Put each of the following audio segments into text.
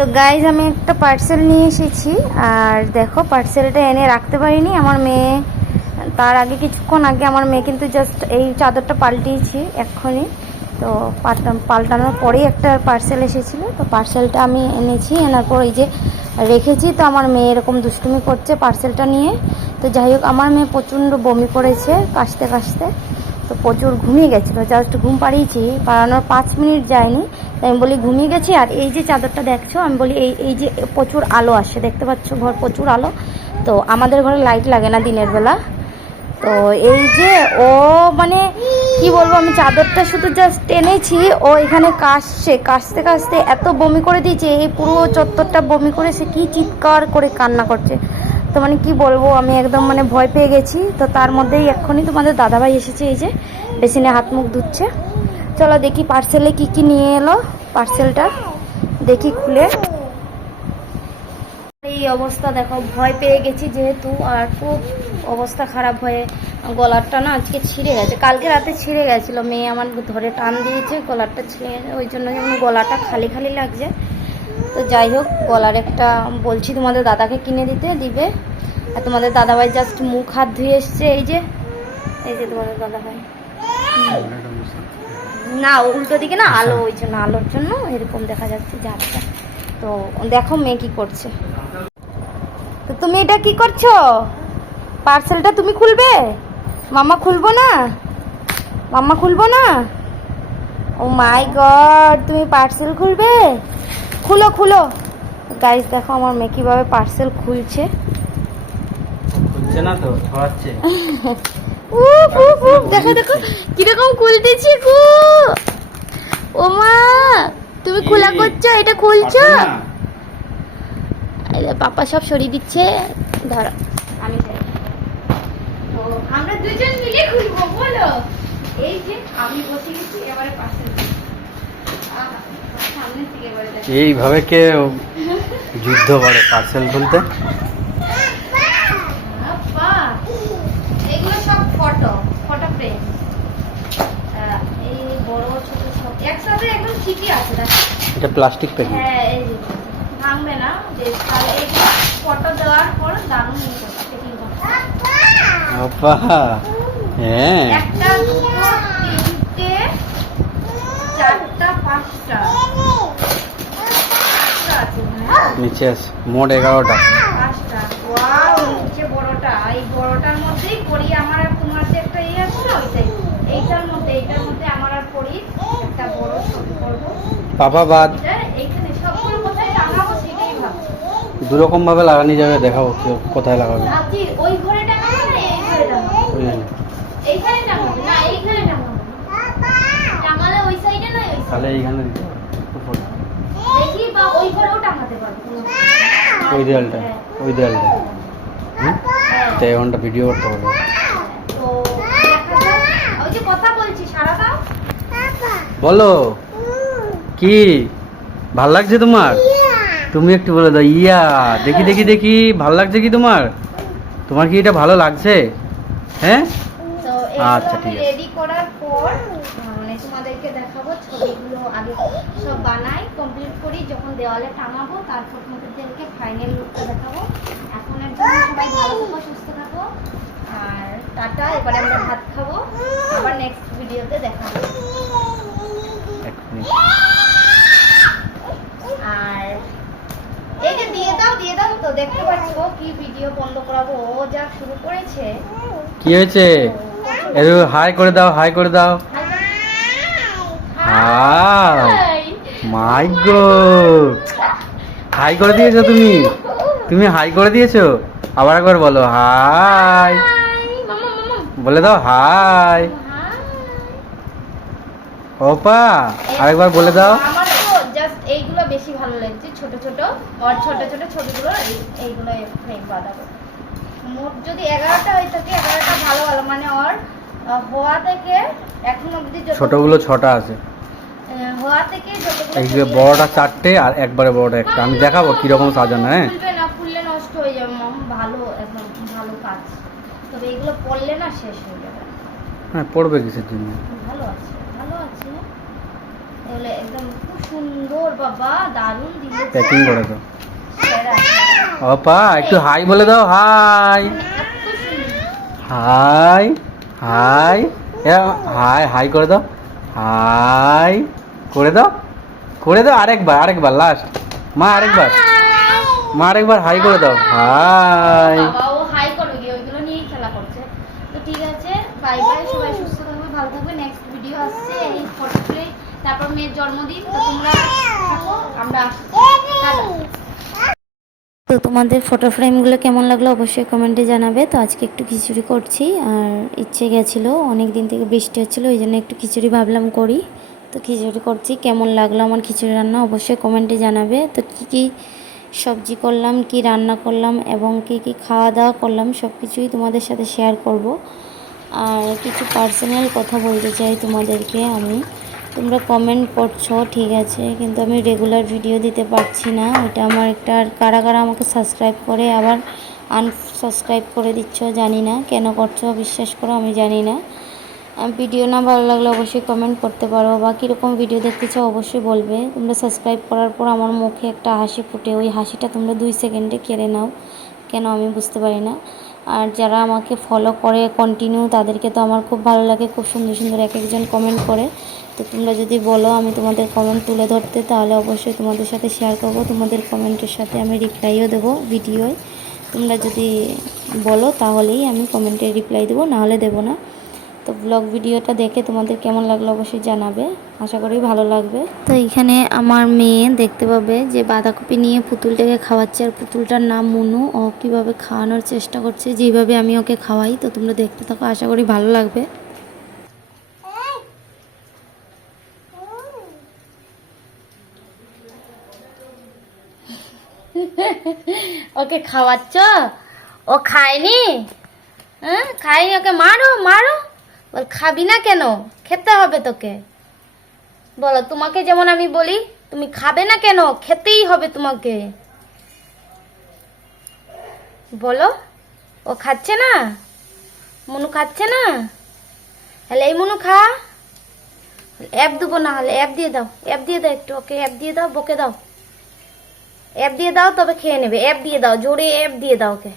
তো গাইজ আমি একটা পার্সেল নিয়ে এসেছি, আর দেখো পার্সেলটা এনে রাখতে পারিনি। আমার মেয়ে তার আগে কিছুক্ষণ আগে আমার মেয়ে কিন্তু জাস্ট এই চাদরটা পাল্টিয়েছি এক্ষুনি। তো পাল্টানোর পরেই একটা পার্সেল এসেছিলো, তো পার্সেলটা আমি এনেছি, এনার পর এই যে রেখেছি। তো আমার মেয়ে এরকম দুষ্টুমি করছে পার্সেলটা নিয়ে। তো যাই হোক, আমার মেয়ে প্রচণ্ড বমি করেছে কাশতে কাশতে, তো প্রচুর ঘুমিয়ে গেছিলো। জাস্ট ঘুম পাড়িয়েছি, পাড়ানোর 5 মিনিট যায়নি, তাই আমি বলি ঘুমিয়ে গেছি। আর এই যে চাদরটা দেখছো, আমি বলি এই যে প্রচুর আলো আসে, দেখতে পাচ্ছ ঘর প্রচুর আলো। তো আমাদের ঘরে লাইট লাগে না দিনের বেলা। তো এই যে ও মানে কি বলবো, আমি চাদরটা শুধু জাস্ট টেনেছি, ও এখানে কাশতে কাশতে এত বমি করে দিয়েছে, এই পুরো চত্বরটা বমি করে সে কি চিৎকার করে কান্না করছে। তো মানে কি বলবো, আমি একদম মানে ভয় পেয়ে গেছি। তো তার মধ্যেই এক্ষুনি তোমাদের দাদাভাই এসেছে, এই যে বেসিনে হাত মুখ ধুচ্ছে। চলো দেখি পার্সেলে কি কি নিয়ে এলো, পার্সেলটা দেখি খুলে। এই অবস্থা দেখো, ভয় পেয়ে গেছি যেহেতু, আর খুব অবস্থা খারাপ হয়ে গলারটা না আজকে ছিঁড়ে গেছে। কালকে রাতে ছিঁড়ে গেছিলো, মেয়ে আমার ধরে টান দিয়েছে, গলারটা ছিঁড়ে গেছে, ওই জন্য যেমন গলাটা খালি খালি লাগছে। তো যাই হোক, গলার একটা বলছি তোমাদের দাদাকে কিনে দিবে। আর তোমাদের দাদাভাই জাস্ট মুখ হাত ধুয়ে এসছে, এই যে তোমাদের দাদাভাই। না উল্টো দিকে না আলো, ওই জন্য আলোর জন্য এরকম দেখা যাচ্ছে জাতটা। তো দেখো মেয়ে কি করছে। তো তুমি এটা কি করছো? পার্সেলটা তুমি খুলবে? মাম্মা খুলবো না? মাম্মা খুলবো না? ও মাই গড, তুমি পার্সেল খুলবে? খুলো খুলো। গাইস দেখো আমার মেয়ে কিভাবে পার্সেল খুলছে। খুলছে না তো, ছড়াচ্ছে। দেখো দেখো কিরকম খুলতেছি গো। ও মা, তুমি খোলা করছো, এটা খুলছো? পাপা সব সরিয়ে দিচ্ছে, ধরো আমি তো আমরা দুজন মিলে খুলবো, বলো। এই যে আমি বসে গেছি, এবারে পার্সেল সামনে থেকে এবারে এইভাবে কে যুদ্ধ করে পার্সেল খুলতে? এগুলো সব ফটো ফ্রেম, এই বড় ছোট সব একসাথে একদম ঠিকই আছে। দেখো এটা প্লাস্টিক প্যাকেট। হ্যাঁ, এই যে ভাঙবে না, যে তাহলে এই ফটো দেওয়ার পর দারুণ প্যাকিং করতে। বাবা, হ্যাঁ, একটা দুটো তিনটে চারটা পাঁচটা আছে, নিচে আছে মোট 11টা। পাঁচটা। ওয়াও, নিচে বড়টা, এই বড়টার মধ্যেই পড়ি আমার আর তোমার যে একটা ইয়ে আছে না, ওইটাই এইটার মধ্যে আমার আর পড়ি একটা বড় ছবি করবো। পাপা বাদ এইখানে সবগুলো কোথায় লাগাবো সেটাই ভাবছি। দুরকম ভাবে লাগানো যাবে, দেখাবো কোথায় লাগাবে। ভাবছি ওই ঘরে টাঙাবো না এই ঘরে টাঙাবো? এইখানে টাঙাবো না এইখানে টাঙাবো? টাঙালে ওই সাইডে না ওই তাহলে এইখানে দিতে হবে দেখি, বা ওই ঘরেও টাঙাতে পারবো। ওই দেয়ালটা, ওই দেয়ালটা। তো এই ঘন্টা ভিডিও করতে পারবো। তো দেখা যাক, ওই যে কথা বলছি, সারা দাও। বলো কি ভাল লাগছে তোমার? তুমি একটু বলে দাও ইয়া। দেখি দেখি দেখি, ভাল লাগছে কি তোমার? তোমার কি এটা ভালো লাগছে? হ্যাঁ, তো আচ্ছা, এগুলো ঠিক আছে। রেডি করার পর মানে তোমাদেরকে দেখাবো, ছবিগুলো আগে সব বানাই কমপ্লিট করি, যখন দেওয়ালে টাঙাবো তারপর তোমাদেরকে ফাইনাল লুকটা দেখাবো। এখনের জন্য সবাই ভালো থাকো, সুস্থ থাকো, আর টাটা। এবারে আমরা ভাত খাবো, আবার নেক্সট ভিডিওতে দেখাবো। আর এই যে দিয়ে দাও তো, দেখতে পাচ্ছ কি ভিডিও বন্ধ করাবো, ও যা শুরু করেছে। কি হয়েছে? হাই করে দাও, হাই করে দাও। হাই, মাই গড, হাই করে দিয়েছো তুমি। তুমি হাই করে দিয়েছো। আবার একবার বলো হাই, বলে দাও হাই। ওপা, আরেকবার বলে দাও। আমার তো জাস্ট এইগুলো বেশি ভালো লাগছে, ছোট ছোট আর ছোট ছোট ছবিগুলো এইগুলো ফ্রেম বাঁধাবো। মোট যদি 11টা হয়ে থাকে, 11টা ভালো ভালো মানে ওর হওয়া থেকে এখন অবধি ছোটগুলো 6টা আছে। হওয়া থেকে যতগুলো এই যে বড়টা 4টে আর একবারে বড়টা একটা। আমি দেখাবো কিরকম সাজানো। হ্যাঁ, খুলবে না, খুললে নষ্ট হয়ে যাবে মম। ভালো একদম ভালো কাজ, তবে এগুলো পড়লে না শেষ হয়ে যাবে। হ্যাঁ, পড়বে কিসের জন্য? ভালো আছে, ভালো আছে। তাহলে একদম খুব সুন্দর বাবা, দারুণ দিয়েছে। প্যাকিং করে দাও। সেরা। অপা একটু হাই বলে দাও, হাই এত সুন্দর। হাই হাই হাই হাই করে দাও, হাই করে দাও, করে দাও আরেকবার লাস্ট। মা আরেকবার হাই করে দাও, হাই। বাবা ও হাই করবে কি, ওইগুলো নিয়েই খেলা করছে। তো ঠিক আছে, বাই বাই, সবাই সুস্থ থাকবে, ভালো থাকবে। নেক্সট ভিডিও আসছে এই ফটো প্লে, তারপর মেয়ের জন্মদিন। তো তোমরা থাকো, আমরা আসছি। টাটা। তো তোমাদের ফটো ফ্রেমগুলো কেমন লাগলো অবশ্যই কমেন্টে জানাবে। তো আজকে একটু খিচুড়ি করছি, আর ইচ্ছে গেছিলো, অনেক দিন থেকে বৃষ্টি হচ্ছিলো, ওই জন্য একটু খিচুড়ি ভাবলাম করি। তো খিচুড়ি করছি, কেমন লাগলো আমার খিচুড়ি রান্না অবশ্যই কমেন্টে জানাবে। তো কী সবজি করলাম, কি রান্না করলাম এবং কি খাওয়া দাওয়া করলাম সব কিছুই তোমাদের সাথে শেয়ার করব। আর কিছু পার্সোনাল কথা বলতে চাই তোমাদেরকে আমি। তোমরা কমেন্ট করছো ঠিক আছে, কিন্তু আমি রেগুলার ভিডিও দিতে পারছি না। এটা আমার একটা, আর কারা কারা আমাকে সাবস্ক্রাইব করে আবার আনসাবস্ক্রাইব করে দিচ্ছ জানি না, কেন করছো বিশ্বাস করো আমি জানি না। ভিডিও না ভালো লাগলে অবশ্যই কমেন্ট করতে পারো, বা কীরকম ভিডিও দেখতে চাও অবশ্যই বলবে। তোমরা সাবস্ক্রাইব করার পর আমার মুখে একটা হাসি ফুটে, ওই হাসিটা তোমরা 2 সেকেন্ডে কেড়ে নাও, কেন আমি বুঝতে পারি না। আর যারা আমাকে ফলো করে কন্টিনিউ, তাদেরকে তো আমার খুব ভালো লাগে, খুব সুন্দর সুন্দর এক একজন কমেন্ট করে। তো তোমরা যদি বলো আমি তোমাদের কমেন্ট তুলে ধরতে, তাহলে অবশ্যই তোমাদের সাথে শেয়ার করব। তোমাদের কমেন্টের সাথে আমি রিপ্লাইও দেবো ভিডিওয়। তোমরা যদি বলো তাহলেই আমি কমেন্টে রিপ্লাই দেবো, নাহলে দেবো না। তো ব্লগ ভিডিওটা দেখে তোমাদের কেমন লাগলো অবশ্যই জানাবে, আশা করি ভালো লাগবে। তো এখানে আমার মেয়ে দেখতে পাবে যে বাঁধাকপি নিয়ে পুতুলটাকে খাওয়াচ্ছে, আর পুতুলটার নাম মুনু। ও কীভাবে খাওয়ানোর চেষ্টা করছে, যেভাবে আমি ওকে খাওয়াই। তো তোমরা দেখতে থাকো, আশা করি ভালো লাগবে। ওকে খাওয়াচ্ছ, ও খায়নি? হ্যাঁ খায়নি, ওকে মারো মারো। বল খাবি না কেন, খেতে হবে তোকে। বলো, তোমাকে যেমন আমি বলি তুমি খাবে না কেন, খেতেই হবে তোমাকে। বলো, ও খাচ্ছে না, মনু খাচ্ছে না, তাহলে এই মনু খা। অ্যাপ দেবো, না হলে অ্যাপ দিয়ে দাও, অ্যাপ দিয়ে দাও একটু, ওকে অ্যাপ দিয়ে দাও, বকে দাও, অ্যাপ দিয়ে দাও তবে খেয়ে নেবে। অ্যাপ দিয়ে দাও, জোরে অ্যাপ দিয়ে দাও ওকে।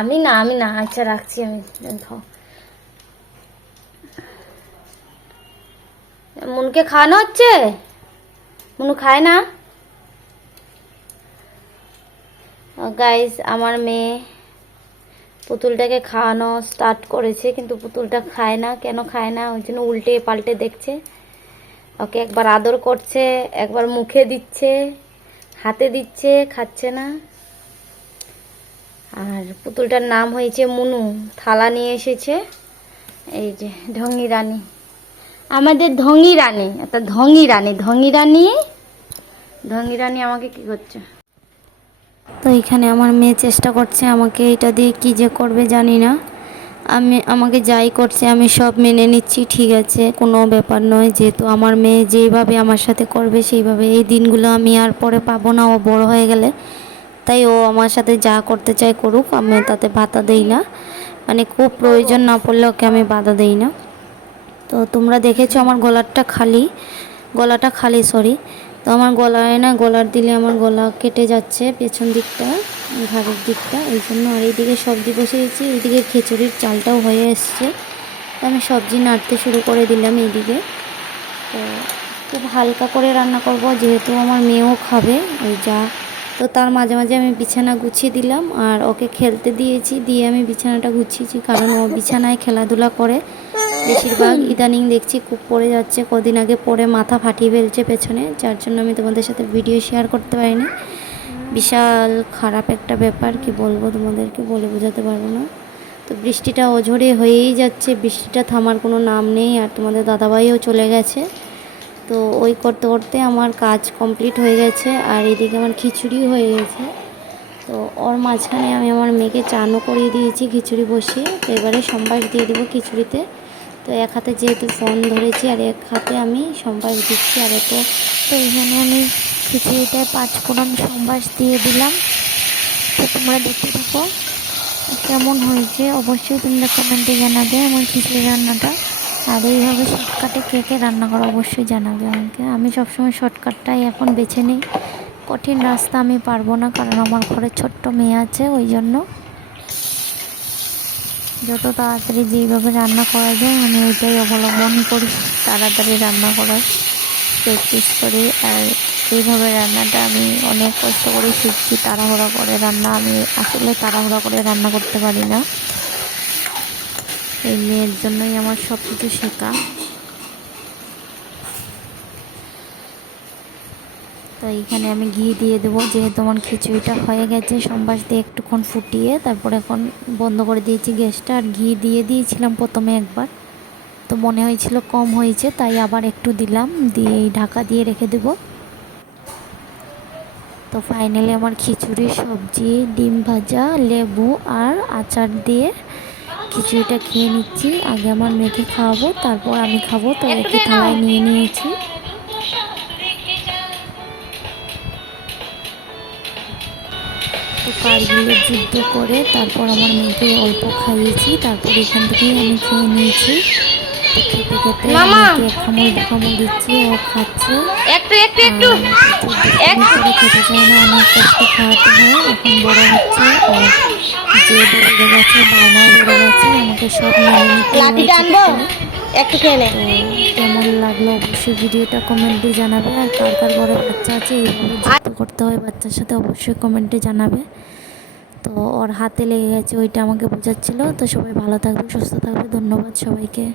আমি না, আচ্ছা রাখছি আমি। মনুকে খাওয়ানো হচ্ছে, মনু খায় না। গাইস, আমার মেয়ে পুতুলটাকে খাওয়ানো স্টার্ট করেছে, কিন্তু পুতুলটা খায় না। কেন খায় না, ওই জন্য উল্টে পাল্টে দেখছে। ওকে একবার আদর করছে, একবার মুখে দিচ্ছে, হাতে দিচ্ছে, খাচ্ছে না। আর পুতুলটার নাম হয়েছে মুনু, থালা নিয়ে এসেছে। এই যে ঢঙ্গি রানী, আমাদের ঢঙ্গি রানী, একটা ঢঙ্গি রানী আমাকে কি করছে। তো এখানে আমার মেয়ে চেষ্টা করছে আমাকে এটা দিয়ে কি যে করবে জানি না। আমাকে যাই করছে আমি সব মেনে নিচ্ছি, ঠিক আছে, কোনো ব্যাপার নয়। যেহেতু আমার মেয়ে যেইভাবে আমার সাথে করবে সেইভাবে, এই দিনগুলো আমি আর পরে পাবো না ও বড় হয়ে গেলে। তাই ও আমার সাথে যা করতে চায় করুক, আমি তাতে বাধা দেই না। মানে খুব প্রয়োজন না পড়লে ওকে আমি বাধা দেই না। তো তোমরা দেখেছো আমার গলাটা খালি সরি। তো আমার গলায় না, গলার দিলে আমার গলা কেটে যাচ্ছে, পেছন দিকটা, ঘাড়ের দিকটা, এই জন্য। আর এইদিকে সবজি বসে গেছি, এইদিকে খিচুড়ির চালটাও হয়ে এসছে। তো আমি সবজি নাড়তে শুরু করে দিলাম এইদিকে। তো খুব হালকা করে রান্না করব, যেহেতু আমার মেয়েও খাবে ওই যা। তো তার মাঝে মাঝে আমি বিছানা গুছিয়ে দিলাম, আর ওকে খেলতে দিয়েছি, দিয়ে আমি বিছানাটা গুছিয়েছি, কারণ ও বিছানায় খেলাধুলা করে বেশিরভাগ। ইদানিং দেখছি খুব পড়ে যাচ্ছে, কদিন আগে পড়ে মাথা ফাটিয়ে ফেলছে পেছনে, যার জন্য আমি তোমাদের সাথে ভিডিও শেয়ার করতে পারিনি। বিশাল খারাপ একটা ব্যাপার, কি বলবো তোমাদেরকে, বলে বোঝাতে পারবো না। তো বৃষ্টিটা অঝরে হয়েই যাচ্ছে, বৃষ্টিটা থামার কোনো নাম নেই। আর তোমাদের দাদাভাইও চলে গেছে। তো ওই করতে করতে আমার কাজ কমপ্লিট হয়ে গেছে, আর এদিকে আমার খিচুড়িও হয়ে গেছে। তো ওর মাঝখানে আমি আমার মেয়েকে চানও করিয়ে দিয়েছি খিচুড়ি বসিয়ে। তো এবারে সম্বাস দিয়ে দেবো খিচুড়িতে। তো এক হাতে যেহেতু ফোন ধরেছি, আর এক হাতে আমি সম্বাস দিচ্ছি। আর তো এখানে আমি খিচুড়িটায় 5 ফোড়ন সম্বাস দিয়ে দিলাম। তো তোমরা দেখতে থাকো। কেমন হয়েছে অবশ্যই তোমরা কমেন্টে জানাবে আমার খিচুড়ি রান্নাটা। আর এইভাবে শর্টকাটে কে কে রান্না করো অবশ্যই জানাবে আমাকে। আমি সবসময় শর্টকাটটাই এখন বেছে নিই, কঠিন রাস্তা আমি পারবো না, কারণ আমার ঘরে ছোট্ট মেয়ে আছে। ওই জন্য যত তাড়াতাড়ি যেইভাবে রান্না করা যায় আমি ওইটাই অবলম্বন করি, তাড়াতাড়ি রান্না করার প্র্যাকটিস করি। আর এইভাবে রান্নাটা আমি অনেক কষ্ট করে শিখছি। তাড়াহুড়া করে রান্না আমি আসলে তাড়াহুড়া করে রান্না করতে পারি না, এই মেয়ের জন্যই আমার সব কিছু শেখা। তো এইখানে আমি ঘি দিয়ে দেবো, যেহেতু আমার খিচুড়িটা হয়ে গেছে সম্বাস দিয়ে একটুক্ষণ ফুটিয়ে, তারপরে এখন বন্ধ করে দিয়েছি গ্যাসটা। আর ঘি দিয়ে দিয়েছিলাম প্রথমে একবার, তো মনে হয়েছিল কম হয়েছে, তাই আবার একটু দিলাম, দিয়ে ঢাকা দিয়ে রেখে দেবো। তো ফাইনালি আমার খিচুড়ি, সবজি, ডিম ভাজা, লেবু আর আচার দিয়ে খিচুড়িটা খেয়ে নিচ্ছি। আগে আমার মেয়েকে খাওয়াবো, তারপর আমি খাবো। তো একটু থালায় নিয়ে নিয়েছি। তো কারগিলের যুদ্ধ করে তারপর আমার মেয়েকে অল্প খাইয়েছি, তারপর এখান থেকেই আমি খেয়ে নিয়েছি। তো খেতে খেতে মেয়েকে খামুল দিচ্ছি, ও খাচ্ছে। একটু একটু একটু করে খেতে চায় না, অনেক কষ্ট খাওয়াতে হয়। এখন বড় হচ্ছে, ও যে বেড়ে গেছে, বায়নাও বেড়ে গেছে, আমাকে সব মেনে নিতে লাঠিটা হয়েছে। আনবো, একটু খেয়ে নে। তো কেমন লাগলো অবশ্যই ভিডিওটা কমেন্টে জানাবে। আর কার কার ঘরে বাচ্চা আছে এইভাবে যুদ্ধ করতে হয় বাচ্চার সাথে অবশ্যই কমেন্টে জানাবে। তো ওর হাতে লেগে গেছে, ওইটা আমাকে বোঝাচ্ছিল। তো সবাই ভালো থাকবে, সুস্থ থাকবে, ধন্যবাদ সবাইকে।